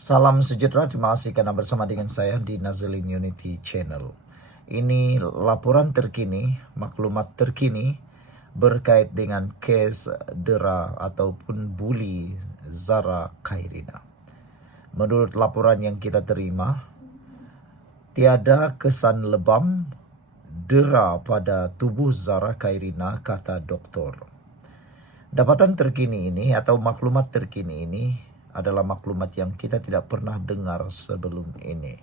Salam sejahtera, terima kasih karena bersama dengan saya di Nazilin Unity Channel. Ini laporan terkini, maklumat terkini berkait dengan kes dera ataupun bully Zara Khairina. Menurut laporan yang kita terima, tiada kesan lebam dera pada tubuh Zara Khairina, kata doktor. Dapatan terkini ini atau maklumat terkini ini adalah maklumat yang kita tidak pernah dengar sebelum ini.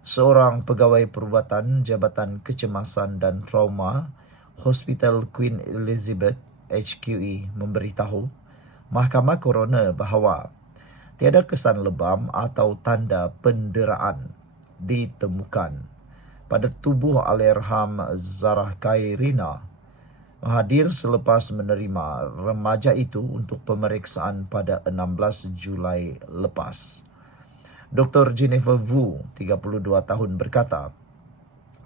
Seorang pegawai perubatan Jabatan Kecemasan dan Trauma Hospital Queen Elizabeth HQE memberitahu Mahkamah Coroner bahawa tiada kesan lebam atau tanda penderaan ditemukan pada tubuh Allahyarham Zara Khairina hadir selepas menerima remaja itu untuk pemeriksaan pada 16 Julai lepas. Dr. Jennifer Wu, 32 tahun berkata,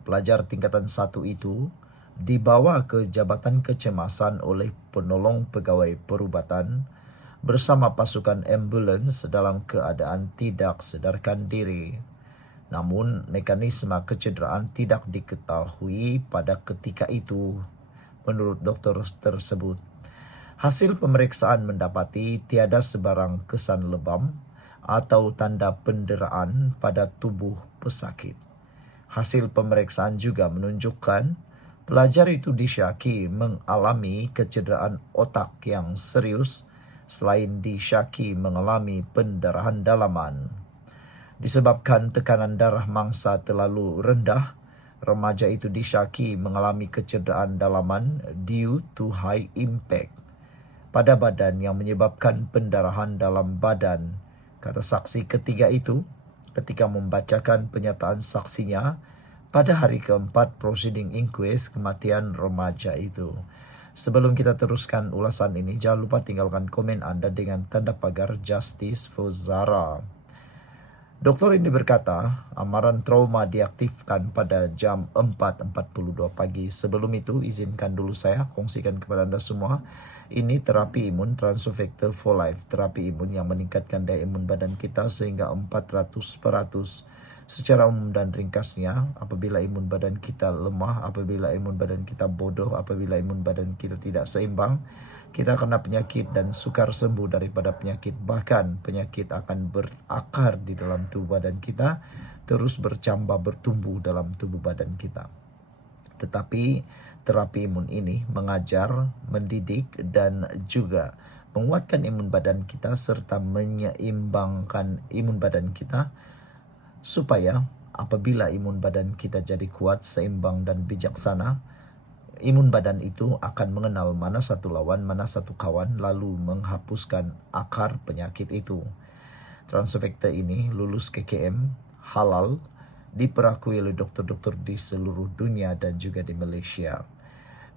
pelajar tingkatan 1 itu dibawa ke Jabatan Kecemasan oleh penolong pegawai perubatan bersama pasukan ambulans dalam keadaan tidak sedarkan diri. Namun, mekanisme kecederaan tidak diketahui pada ketika itu, menurut doktor tersebut. Hasil pemeriksaan mendapati tiada sebarang kesan lebam atau tanda penderaan pada tubuh pesakit. Hasil pemeriksaan juga menunjukkan pelajar itu disyaki mengalami kecederaan otak yang serius selain disyaki mengalami pendarahan dalaman. Disebabkan tekanan darah mangsa terlalu rendah, remaja itu disyaki mengalami kecederaan dalaman due to high impact pada badan yang menyebabkan pendarahan dalam badan, kata saksi ketiga itu ketika membacakan penyataan saksinya pada hari keempat proceeding inquest kematian remaja itu. Sebelum kita teruskan ulasan ini, jangan lupa tinggalkan komen anda dengan tanda pagar Justice for Zara. Doktor ini berkata, amaran trauma diaktifkan pada jam 4.42 pagi. Sebelum itu, izinkan dulu saya kongsikan kepada anda semua. Ini terapi imun Transfector for Life, terapi imun yang meningkatkan daya imun badan kita sehingga 400%. Secara umum dan ringkasnya, apabila imun badan kita lemah, apabila imun badan kita bodoh, apabila imun badan kita tidak seimbang, kita kena penyakit dan sukar sembuh daripada penyakit. Bahkan penyakit akan berakar di dalam tubuh badan kita, terus bercambah bertumbuh dalam tubuh badan kita. Tetapi terapi imun ini mengajar, mendidik dan juga menguatkan imun badan kita serta menyeimbangkan imun badan kita supaya apabila imun badan kita jadi kuat, seimbang dan bijaksana, imun badan itu akan mengenal mana satu lawan, mana satu kawan, lalu menghapuskan akar penyakit itu. Transfector ini lulus KKM, halal, diperakui oleh dokter-dokter di seluruh dunia dan juga di Malaysia.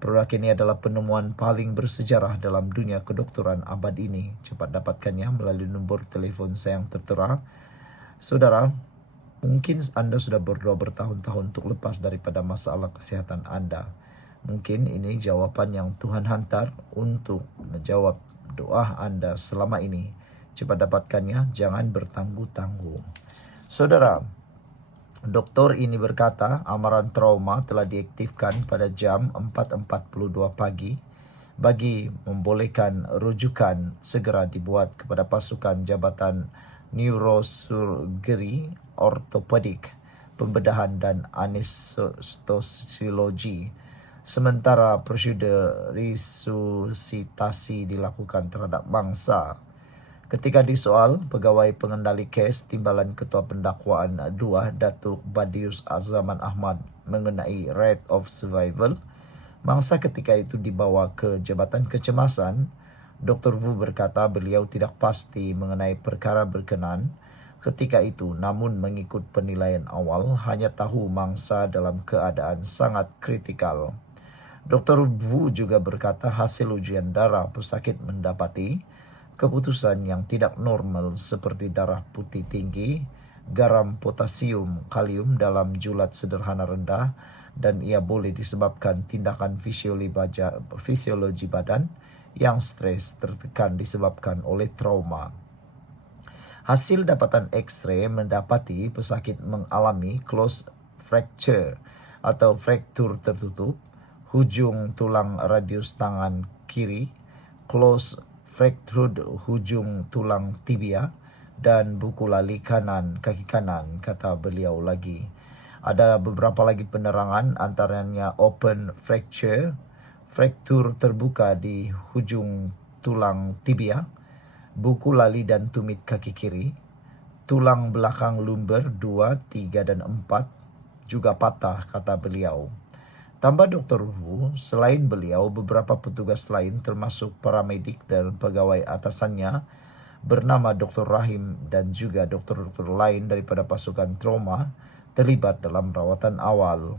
Produk ini adalah penemuan paling bersejarah dalam dunia kedokteran abad ini. Cepat dapatkannya melalui nombor telefon saya yang tertera. Saudara, mungkin anda sudah berdoa bertahun-tahun untuk lepas daripada masalah kesehatan anda. Mungkin ini jawapan yang Tuhan hantar untuk menjawab doa anda selama ini. Cepat dapatkannya, jangan bertangguh-tangguh. Saudara, doktor ini berkata amaran trauma telah diaktifkan pada jam 4.42 pagi bagi membolehkan rujukan segera dibuat kepada pasukan Jabatan Neurosurgery, Ortopedik, Pembedahan dan Anestesiologi. Sementara prosedur resusitasi dilakukan terhadap mangsa. Ketika disoal, pegawai pengendali kes Timbalan Ketua Pendakwaan 2 Datuk Badius Azaman Ahmad mengenai rate of survival, mangsa ketika itu dibawa ke Jabatan Kecemasan, Dr. Wu berkata beliau tidak pasti mengenai perkara berkenaan ketika itu, namun mengikut penilaian awal hanya tahu mangsa dalam keadaan sangat kritikal. Dr. Wu juga berkata hasil ujian darah pesakit mendapati keputusan yang tidak normal seperti darah putih tinggi, garam potasium kalium dalam julat sederhana rendah, dan ia boleh disebabkan tindakan fisiologi badan yang stres tertekan disebabkan oleh trauma. Hasil dapatan X-ray mendapati pesakit mengalami closed fracture atau fraktur tertutup hujung tulang radius tangan kiri, closed fractured hujung tulang tibia, dan buku lali kanan kaki kanan, kata beliau lagi. Ada beberapa lagi penerangan, antaranya open fracture, fraktur terbuka di hujung tulang tibia, buku lali dan tumit kaki kiri, tulang belakang lumbar 2, 3, dan 4 juga patah, kata beliau. Tambah Dr. Wu, selain beliau, beberapa petugas lain termasuk paramedik dan pegawai atasannya bernama Dr. Rahim dan juga dokter-dokter lain daripada pasukan trauma terlibat dalam rawatan awal.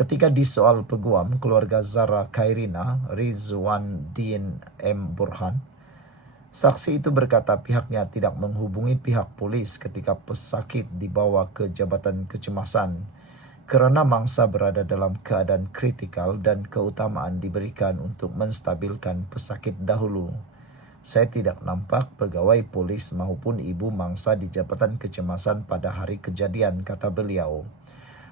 Ketika disoal peguam keluarga Zara Khairina, Rizwan Din M. Burhan, saksi itu berkata pihaknya tidak menghubungi pihak polis ketika pesakit dibawa ke Jabatan Kecemasan kerana mangsa berada dalam keadaan kritikal dan keutamaan diberikan untuk menstabilkan pesakit dahulu. Saya tidak nampak pegawai polis maupun ibu mangsa di Jabatan Kecemasan pada hari kejadian, kata beliau.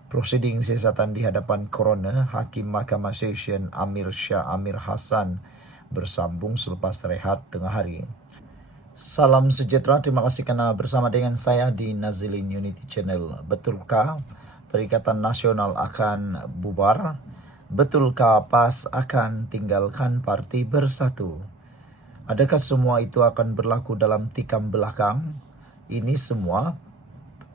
Prosiding siasatan di hadapan coroner, Hakim Mahkamah Session Amir Shah Amir Hassan bersambung selepas rehat tengah hari. Salam sejahtera, terima kasih kerana bersama dengan saya di Nazilin Unity Channel. Betulkah Perikatan Nasional akan bubar? Betulkah PAS akan tinggalkan Parti Bersatu? Adakah semua itu akan berlaku dalam tikam belakang? Ini semua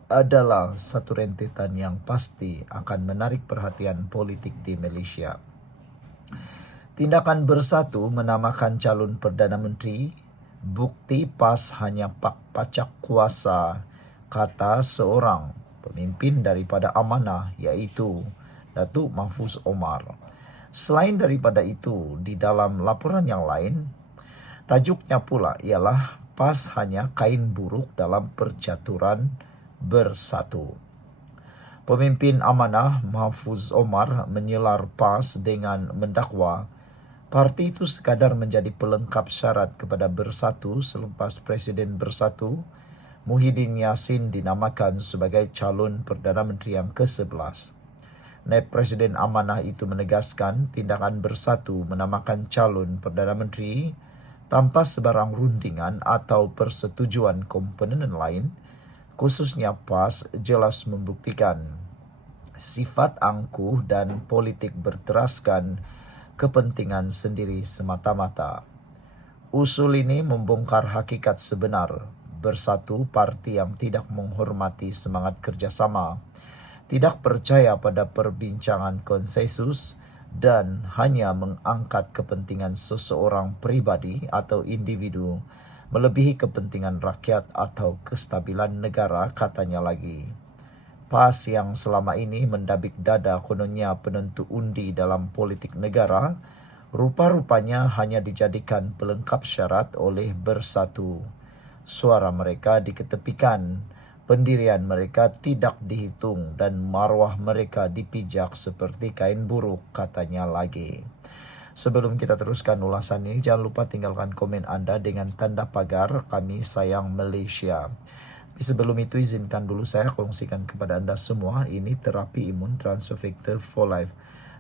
adalah satu rentetan yang pasti akan menarik perhatian politik di Malaysia. Tindakan Bersatu menamakan calon Perdana Menteri, bukti PAS hanya pacak kuasa, kata seorang pemimpin daripada Amanah, iaitu Datuk Mahfuz Omar. Selain daripada itu, di dalam laporan yang lain, tajuknya pula ialah PAS hanya kain buruk dalam percaturan Bersatu. Pemimpin Amanah Mahfuz Omar menyelar PAS dengan mendakwa parti itu sekadar menjadi pelengkap syarat kepada Bersatu selepas Presiden Bersatu Muhyiddin Yassin dinamakan sebagai calon Perdana Menteri yang ke-11. Naib Presiden Amanah itu menegaskan tindakan Bersatu menamakan calon Perdana Menteri tanpa sebarang rundingan atau persetujuan komponen lain, khususnya PAS, jelas membuktikan sifat angkuh dan politik berteraskan kepentingan sendiri semata-mata. Usul ini membongkar hakikat sebenar Bersatu, parti yang tidak menghormati semangat kerjasama, tidak percaya pada perbincangan konsensus, dan hanya mengangkat kepentingan seseorang pribadi atau individu melebihi kepentingan rakyat atau kestabilan negara, katanya lagi. PAS yang selama ini mendabik dada kononnya penentu undi dalam politik negara, rupa-rupanya hanya dijadikan pelengkap syarat oleh Bersatu. Suara mereka diketepikan, pendirian mereka tidak dihitung, dan maruah mereka dipijak seperti kain buruk, katanya lagi. Sebelum kita teruskan ulasan ini, jangan lupa tinggalkan komen Anda dengan tanda pagar Kami Sayang Malaysia. Sebelum itu, izinkan dulu saya kongsikan kepada Anda semua, ini terapi imun Transfer Factor for Life.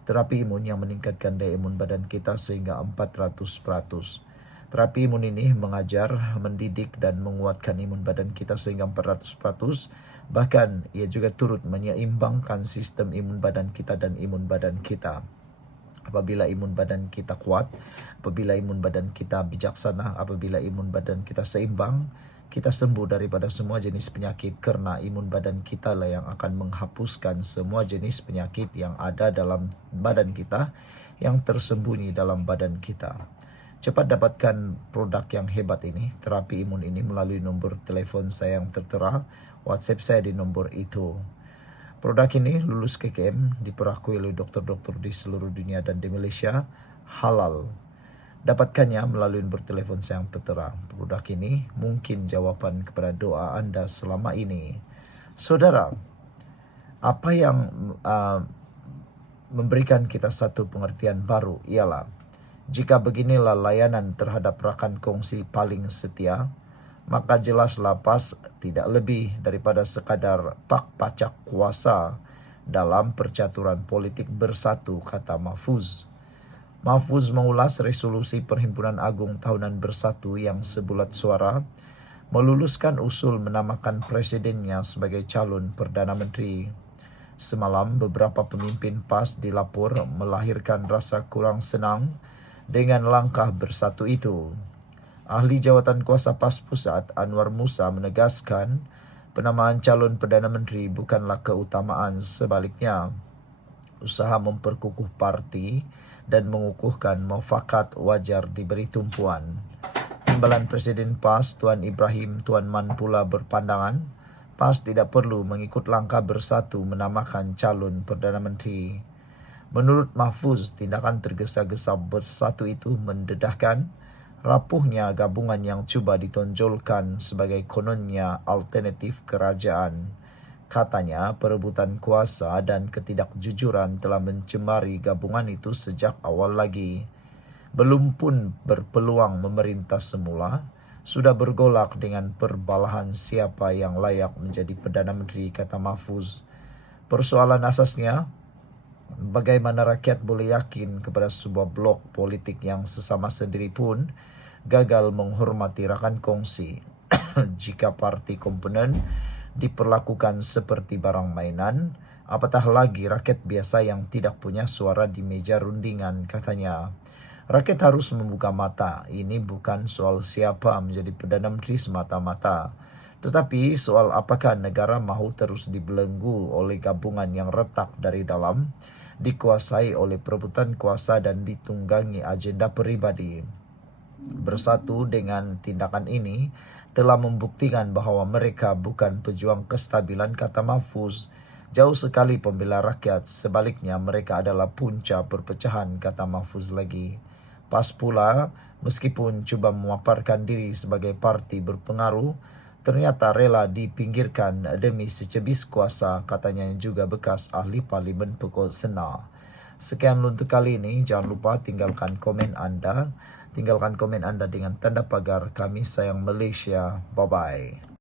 Terapi imun yang meningkatkan daya imun badan kita sehingga 400%. Terapi imun ini mengajar, mendidik dan menguatkan imun badan kita sehingga 400%. Bahkan ia juga turut menyeimbangkan sistem imun badan kita dan imun badan kita. Apabila imun badan kita kuat, apabila imun badan kita bijaksana, apabila imun badan kita seimbang, kita sembuh daripada semua jenis penyakit kerana imun badan kita lah yang akan menghapuskan semua jenis penyakit yang ada dalam badan kita, yang tersembunyi dalam badan kita. Cepat dapatkan produk yang hebat ini, terapi imun ini, melalui nombor telefon saya yang tertera, WhatsApp saya di nombor itu. Produk ini lulus KKM, diperakui oleh dokter-dokter di seluruh dunia dan di Malaysia, halal. Dapatkannya melalui nombor telefon saya yang tertera. Produk ini mungkin jawapan kepada doa Anda selama ini. Saudara, apa yang memberikan kita satu pengertian baru ialah, jika beginilah layanan terhadap rakan kongsi paling setia, maka jelaslah PAS tidak lebih daripada sekadar pak pacak kuasa dalam percaturan politik bersatu, kata Mahfuz. Mahfuz mengulas resolusi Perhimpunan Agung Tahunan Bersatu yang sebulat suara meluluskan usul menamakan presidennya sebagai calon Perdana Menteri. Semalam beberapa pemimpin PAS dilapor melahirkan rasa kurang senang dengan langkah bersatu itu. Ahli Jawatan Kuasa PAS Pusat Anwar Musa menegaskan penamaan calon Perdana Menteri bukanlah keutamaan, sebaliknya usaha memperkukuh parti dan mengukuhkan mufakat wajar diberi tumpuan. Timbalan Presiden PAS Tuan Ibrahim Tuan Man pula berpandangan PAS tidak perlu mengikut langkah bersatu menamakan calon Perdana Menteri. Menurut Mahfuz, tindakan tergesa-gesa bersatu itu mendedahkan rapuhnya gabungan yang cuba ditonjolkan sebagai kononnya alternatif kerajaan. Katanya, perebutan kuasa dan ketidakjujuran telah mencemari gabungan itu sejak awal lagi. Belum pun berpeluang memerintah semula, sudah bergolak dengan perbalahan siapa yang layak menjadi Perdana Menteri, kata Mahfuz. Persoalan asasnya, bagaimana rakyat boleh yakin kepada sebuah blok politik yang sesama sendiri pun gagal menghormati rakan kongsi jika parti komponen diperlakukan seperti barang mainan, apatah lagi rakyat biasa yang tidak punya suara di meja rundingan, katanya. Rakyat harus membuka mata, ini bukan soal siapa menjadi Perdana Menteri semata-mata, tetapi soal apakah negara mahu terus dibelenggu oleh gabungan yang retak dari dalam, dikuasai oleh perebutan kuasa dan ditunggangi agenda pribadi. Bersatu dengan tindakan ini telah membuktikan bahwa mereka bukan pejuang kestabilan, kata Mahfuz. Jauh sekali pembela rakyat, sebaliknya mereka adalah punca perpecahan, kata Mahfuz lagi. PAS pula, meskipun cuba memaparkan diri sebagai parti berpengaruh, ternyata rela dipinggirkan demi secebis kuasa, katanya yang juga bekas ahli parlimen Pokok Sena. Sekian untuk kali ini, jangan lupa tinggalkan komen Anda dengan tanda pagar Kami Sayang Malaysia. Bye-bye.